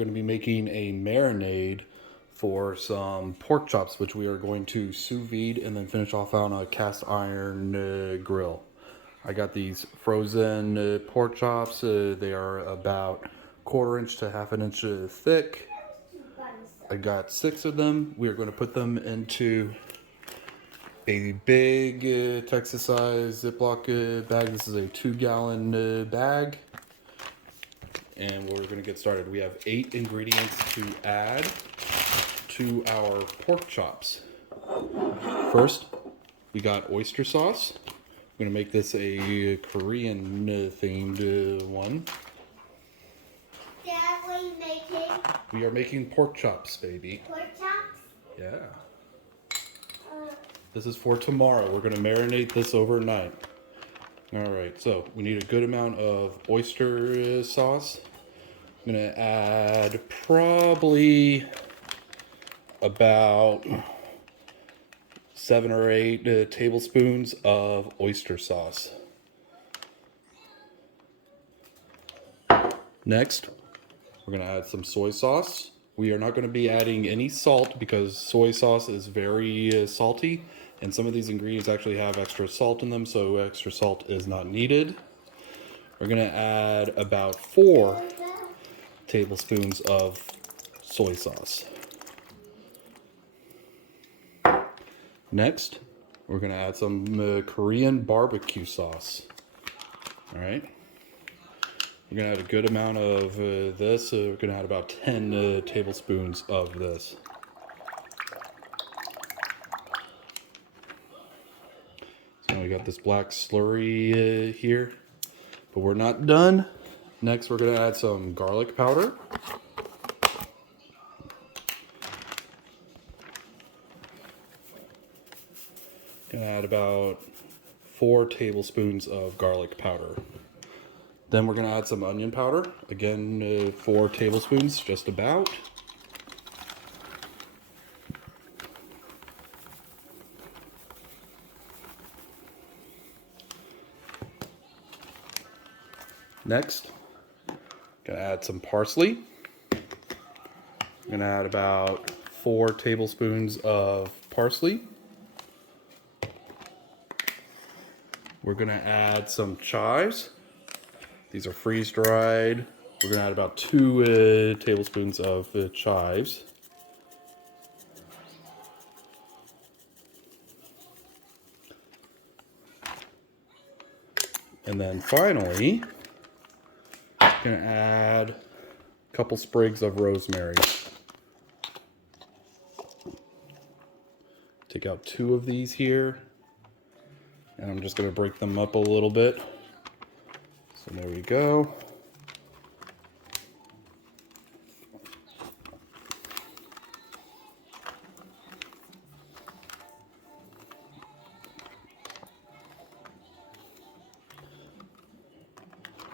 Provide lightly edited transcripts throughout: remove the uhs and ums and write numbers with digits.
going to be making a marinade for some pork chops, which we are going to sous vide and then finish off on a cast iron grill. I got these frozen pork chops. They are about 1/4 inch to 1/2 inch thick. I got 6 of them. We are going to put them into a big Texas size Ziploc bag. This is a 2-gallon bag. And we're going to get started. We have 8 ingredients to add to our pork chops. First, we got oyster sauce. We're going to make this a Korean themed one. Dad, what are you making? We are making pork chops, baby. Pork chops? Yeah. This is for tomorrow. We're going to marinate this overnight. Alright, so we need a good amount of oyster sauce. I'm going to add probably about 7 or 8 tablespoons of oyster sauce. Next, we're going to add some soy sauce. We are not going to be adding any salt because soy sauce is very salty, and some of these ingredients actually have extra salt in them, so extra salt is not needed. We're going to add about 4 tablespoons of soy sauce. Next, we're going to add some Korean barbecue sauce. All right. We're going to add a good amount of this. We're going to add about 10 tablespoons of this. So we got this black slurry here, but we're not done. Next, we're going to add some garlic powder. Going to add about 4 tablespoons of garlic powder. Then we're going to add some onion powder. Again, 4 tablespoons, just about. Next, going to add some parsley. I'm going to add about 4 tablespoons of parsley. We're going to add some chives. These are freeze-dried. We're going to add about 2 tablespoons of chives. And then finally, I'm going to add a couple sprigs of rosemary. Take out 2 of these here. And I'm just going to break them up a little bit. So there we go.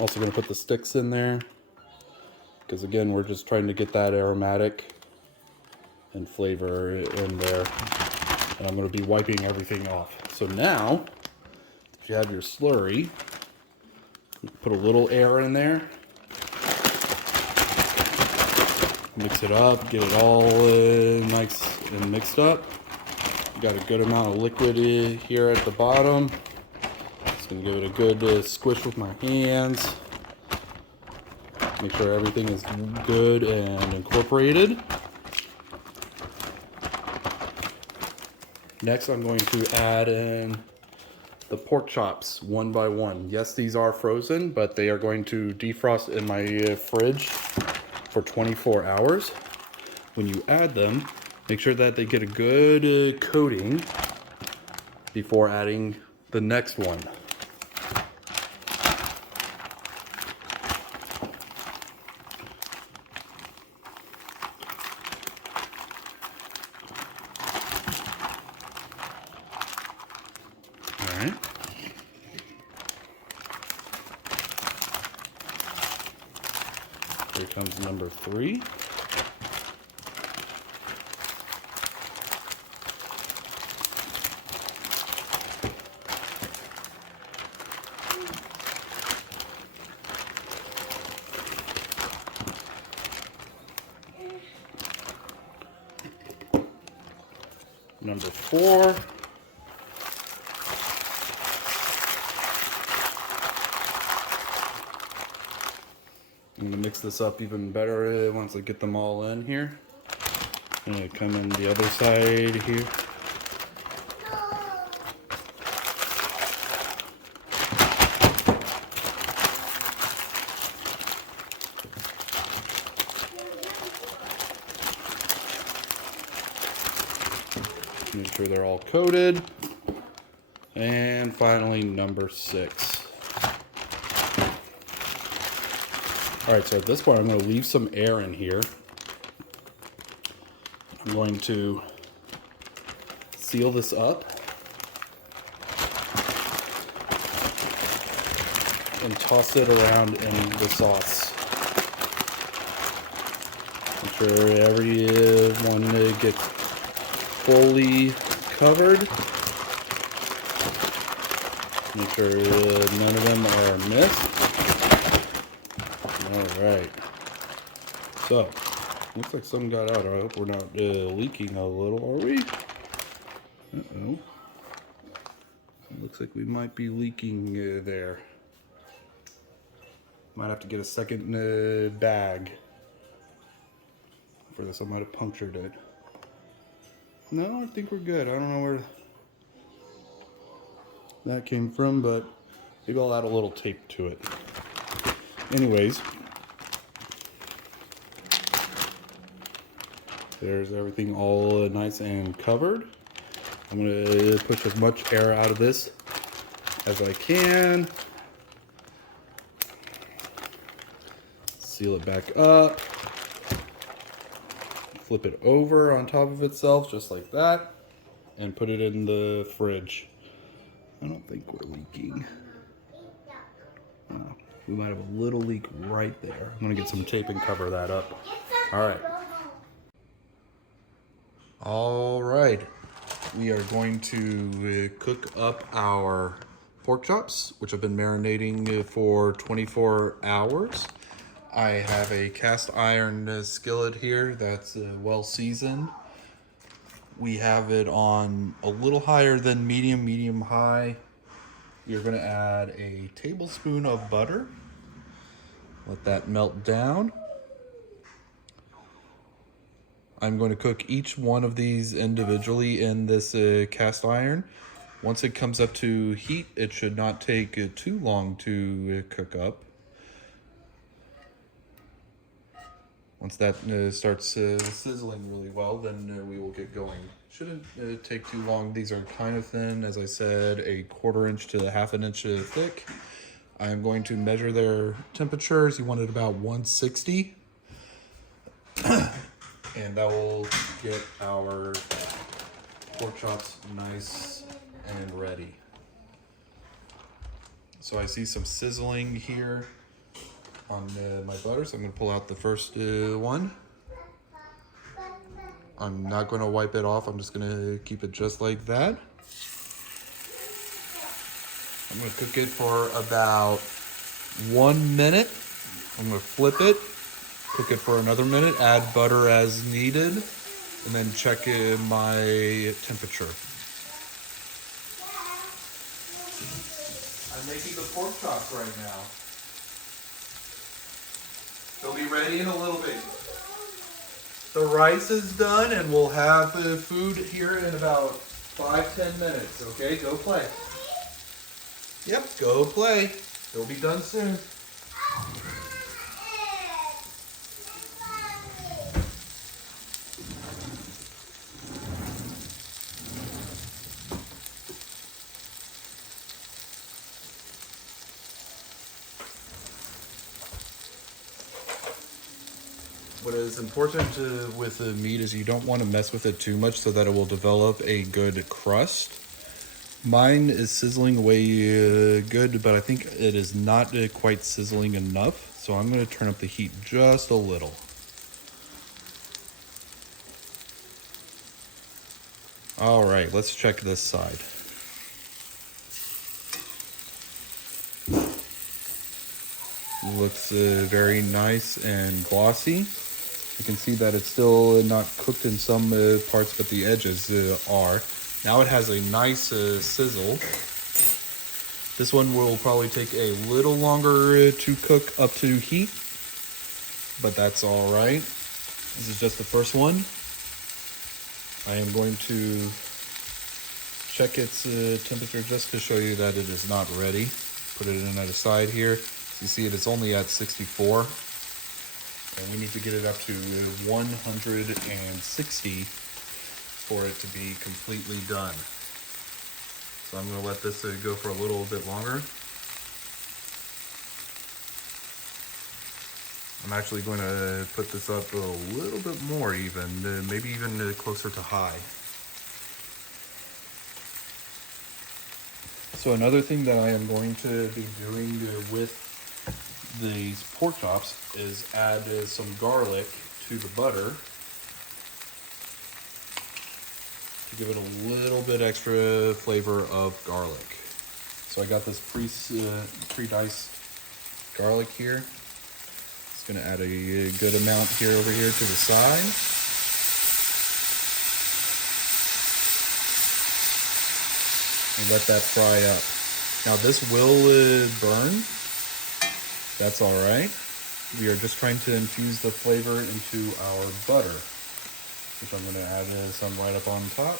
Also going to put the sticks in there, because again, we're just trying to get that aromatic and flavor in there. And I'm going to be wiping everything off. So now, if you have your slurry, you put a little air in there, mix it up, get it all nice and mixed up. You got a good amount of liquid here at the bottom. Just gonna give it a good squish with my hands. Make sure everything is good and incorporated. Next, I'm going to add in the pork chops one by one. Yes, these are frozen, but they are going to defrost in my fridge for 24 hours. When you add them, make sure that they get a good coating before adding the next one. All right. Here comes number 3. number 4. I'm gonna mix this up even better once I get them all in here. I'm gonna come in the other side here. Make sure they're all coated. And finally, number 6. All right, so at this point, I'm going to leave some air in here. I'm going to seal this up and toss it around in the sauce. Make sure everyone gets fully covered. Make sure none of them are missed. Alright. So, looks like some got out. I hope we're not leaking a little, are we? Uh-oh. Looks like we might be leaking there. Might have to get a second bag for this. I might have punctured it. No, I think we're good. I don't know where that came from, but maybe I'll add a little tape to it. Anyways, there's everything all nice and covered. I'm going to push as much air out of this as I can. Seal it back up. Flip it over on top of itself, just like that, and put it in the fridge. I don't think we're leaking. We might have a little leak right there. I'm gonna get some tape and cover that up. All right. We are going to cook up our pork chops, which have been marinating for 24 hours. I have a cast iron skillet here that's well seasoned. We have it on a little higher than medium high. You're going to add a tablespoon of butter. Let that melt down. I'm going to cook each one of these individually in this cast iron. Once it comes up to heat, it should not take too long to cook up. Once that starts sizzling really well, then we will get going. Shouldn't take too long. These are kind of thin, as I said, a 1/4 inch to 1/2 inch thick. I'm going to measure their temperatures. You want it about 160. And that will get our pork chops nice and ready. So I see some sizzling here on my butter, so I'm going to pull out the first one. I'm not going to wipe it off. I'm just going to keep it just like that. I'm going to cook it for about 1 minute. I'm going to flip it, cook it for another minute, add butter as needed, and then check my temperature. I'm making the pork chops right now. They'll be ready in a little bit. The rice is done, and we'll have the food here in about 5-10 minutes. Okay, go play. Yep, go play. They'll be done soon. What is important with the meat is you don't want to mess with it too much so that it will develop a good crust. Mine is sizzling way good, but I think it is not quite sizzling enough. So I'm going to turn up the heat just a little. All right, let's check this side. Looks very nice and glossy. You can see that it's still not cooked in some parts, but the edges are. Now it has a nice sizzle. This one will probably take a little longer to cook up to heat, but that's all right. This is just the first one. I am going to check its temperature just to show you that it is not ready. Put it in at a side here. You see it is only at 64. And we need to get it up to 160 for it to be completely done. So I'm going to let this go for a little bit longer. I'm actually going to put this up a little bit more even, maybe even closer to high. So another thing that I am going to be doing with these pork chops is add some garlic to the butter to give it a little bit extra flavor of garlic. So I got this pre-diced garlic here. It's going to add a good amount here over here to the side. And let that fry up. Now this will burn. That's all right. We are just trying to infuse the flavor into our butter, which I'm going to add some right up on top.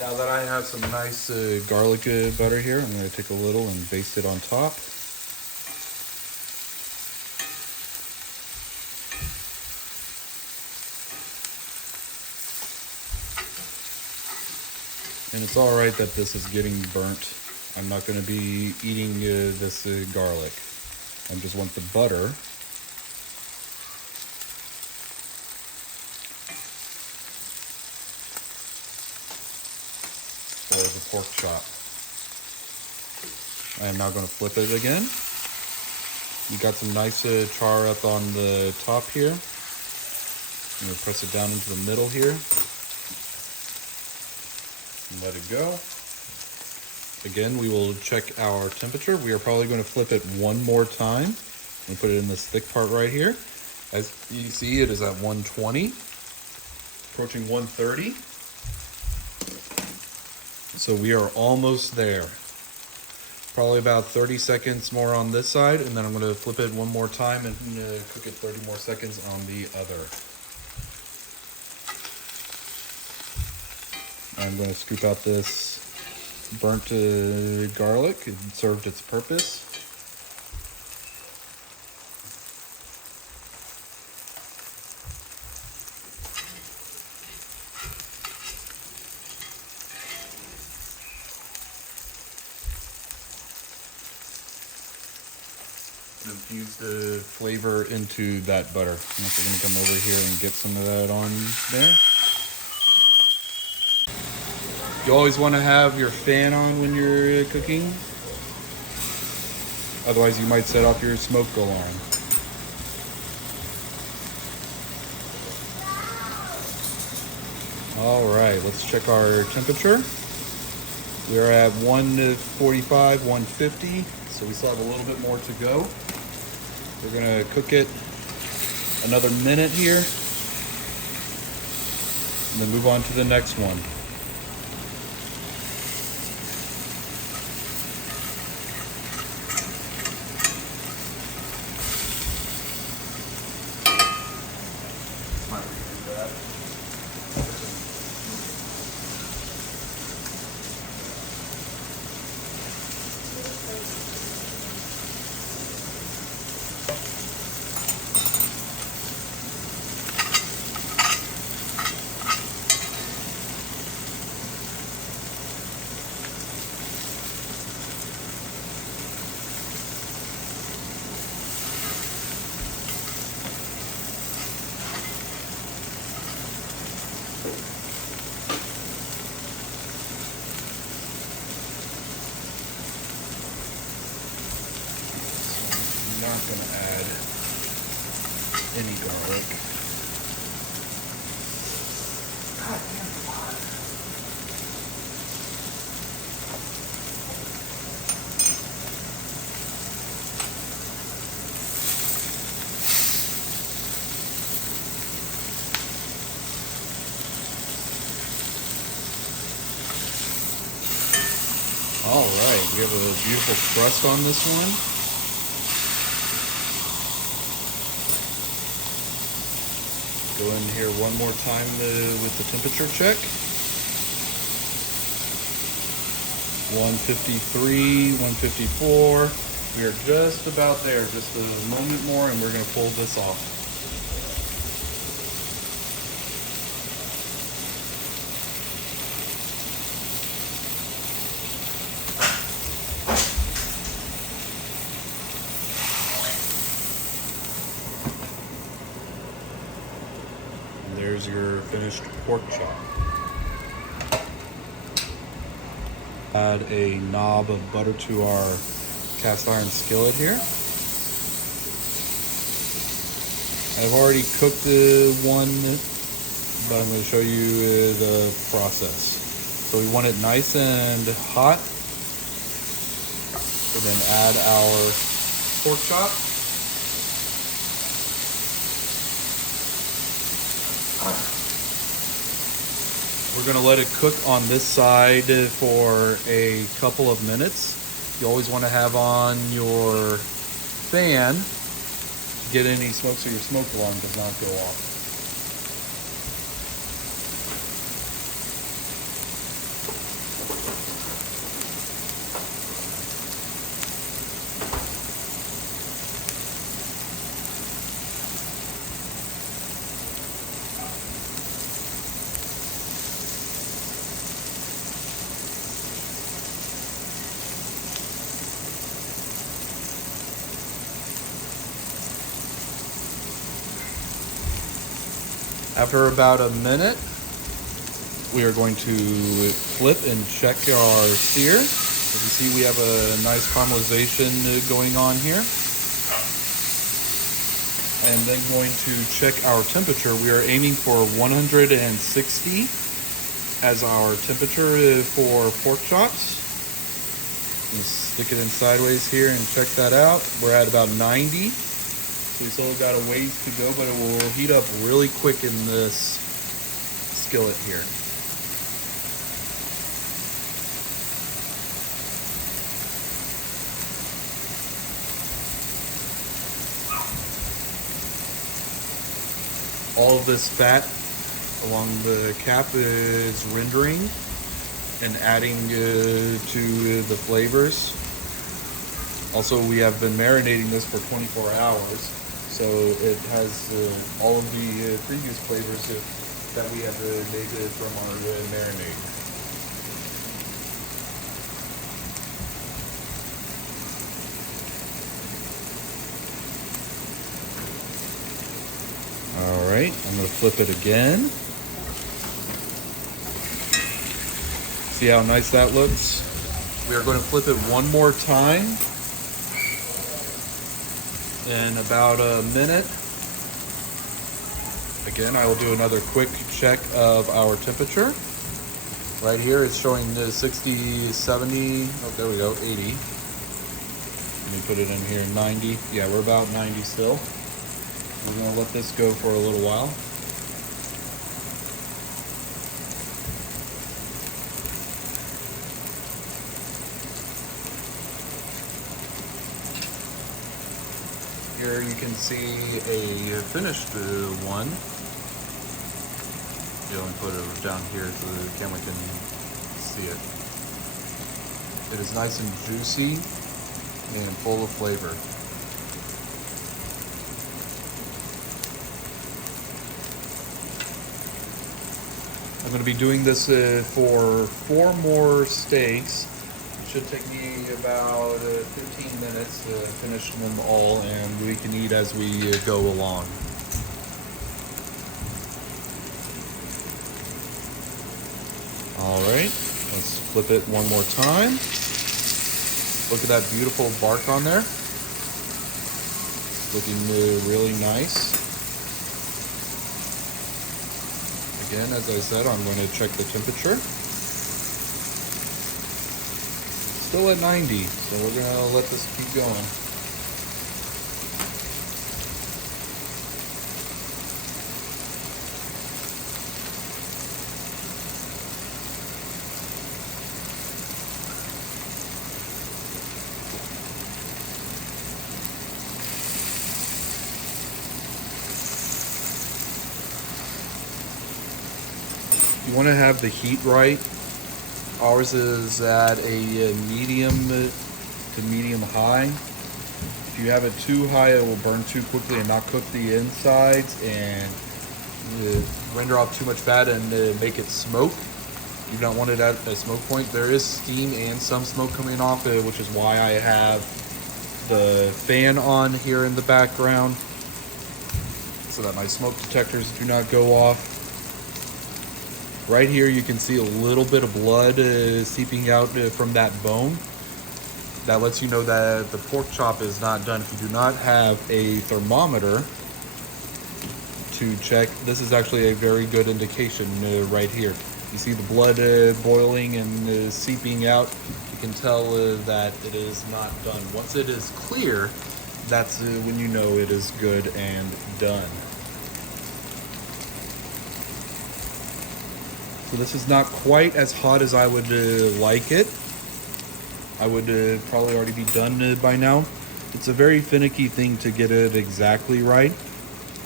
Now that I have some nice garlic butter here, I'm going to take a little and baste it on top. And it's all right that this is getting burnt. I'm not going to be eating this garlic. I just want the butter. For the pork chop. I am now going to flip it again. You got some nice char up on the top here. I'm going to press it down into the middle here. And let it go. Again, we will check our temperature. We are probably going to flip it one more time and put it in this thick part right here. As you see, it is at 120, approaching 130. So we are almost there. Probably about 30 seconds more on this side, and then I'm going to flip it one more time and cook it 30 more seconds on the other. I'm going to scoop out this burnt garlic. It served its purpose. Infuse the flavor into that butter. I'm also going to come over here and get some of that on there. You always want to have your fan on when you're cooking. Otherwise you might set off your smoke alarm. Alright, let's check our temperature. We're at 145, 150, so we still have a little bit more to go. We're going to cook it another minute here, and then move on to the next one. not going to add any garlic. God damn it. All right, we have a beautiful crust on this one. Go in here one more time with the temperature check. 153, 154. We are just about there, just a moment more, and we're going to pull this off. There's your finished pork chop. Add a knob of butter to our cast iron skillet here. I've already cooked one, but I'm going to show you the process. So we want it nice and hot. So then add our pork chop. We're going to let it cook on this side for a couple of minutes. You always want to have on your fan to get any smoke so your smoke alarm does not go off. After about a minute, we are going to flip and check our sear. As you see, we have a nice caramelization going on here. And then going to check our temperature. We are aiming for 160 as our temperature for pork chops. Just stick it in sideways here and check that out. We're at about 90. So we still got a ways to go, but it will heat up really quick in this skillet here. All of this fat along the cap is rendering and adding to the flavors. Also, we have been marinating this for 24 hours. So it has all of the previous flavors that we have made from our marinade. All right, I'm going to flip it again. See how nice that looks? We are going to flip it one more time. In about a minute. Again, I will do another quick check of our temperature. Right here it's showing 60, 70, oh there we go, 80. Let me put it in here, 90. Yeah, we're about 90 still. We're gonna let this go for a little while. Here you can see a finished one. You know, and put it down here so the camera can see it. It is nice and juicy and full of flavor. I'm going to be doing this for 4 more steaks. Should take me about 15 minutes to finish them all, and we can eat as we go along. All right, let's flip it one more time. Look at that beautiful bark on there. looking really nice. Again, as I said, I'm going to check the temperature. Still at 90, so we're going to let this keep going. You want to have the heat right. Ours is at a medium to medium high. If you have it too high, it will burn too quickly and not cook the insides and render off too much fat and make it smoke. You don't want it at a smoke point. There is steam and some smoke coming off, which is why I have the fan on here in the background so that my smoke detectors do not go off. Right here you can see a little bit of blood seeping out from that bone. That lets you know that the pork chop is not done. If you do not have a thermometer to check, this is actually a very good indication right here. You see the blood boiling and seeping out. You can tell that it is not done. Once it is clear, that's when you know it is good and done. So this is not quite as hot as I would like it. I would probably already be done by now. It's a very finicky thing to get it exactly right.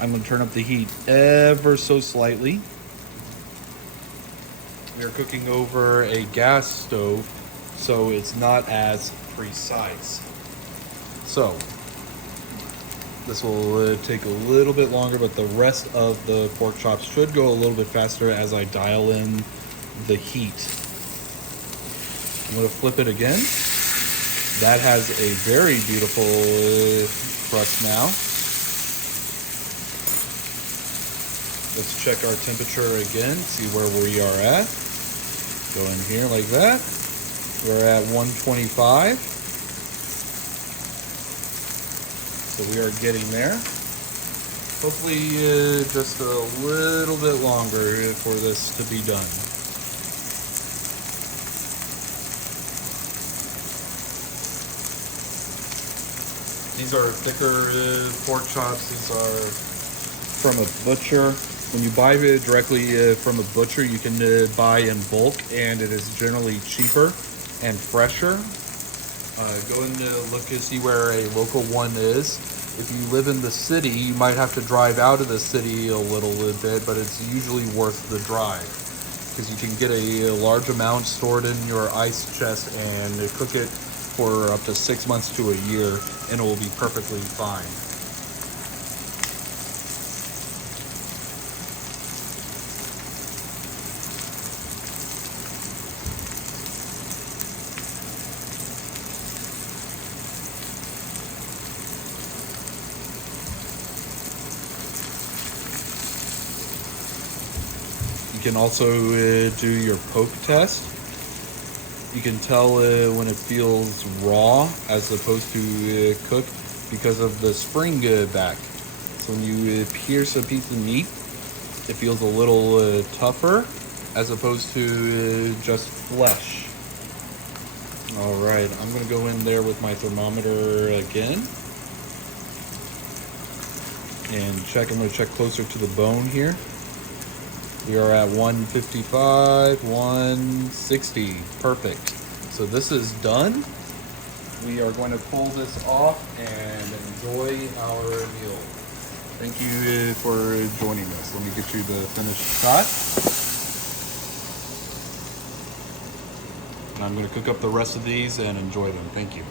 I'm going to turn up the heat ever so slightly. We are cooking over a gas stove, so it's not as precise. So this will take a little bit longer, but the rest of the pork chops should go a little bit faster as I dial in the heat. I'm going to flip it again. That has a very beautiful crust now. Let's check our temperature again, see where we are at. Go in here like that. We're at 125. So we are getting there. Hopefully just a little bit longer for this to be done. These are thicker pork chops. These are from a butcher. When you buy it directly from a butcher, you can buy in bulk, and it is generally cheaper and fresher. Go and look and see where a local one is. If you live in the city, you might have to drive out of the city a little bit, but it's usually worth the drive because you can get a large amount stored in your ice chest and cook it for up to 6 months to a year, and it will be perfectly fine. You can also do your poke test. You can tell when it feels raw as opposed to cooked because of the spring back. So when you pierce a piece of meat, it feels a little tougher as opposed to just flesh. All right, I'm gonna go in there with my thermometer again and check. I'm gonna check closer to the bone here. We are at 155, 160, perfect. So this is done. We are going to pull this off and enjoy our meal. Thank you for joining us. Let me get you the finished shot. And I'm going to cook up the rest of these and enjoy them. Thank you.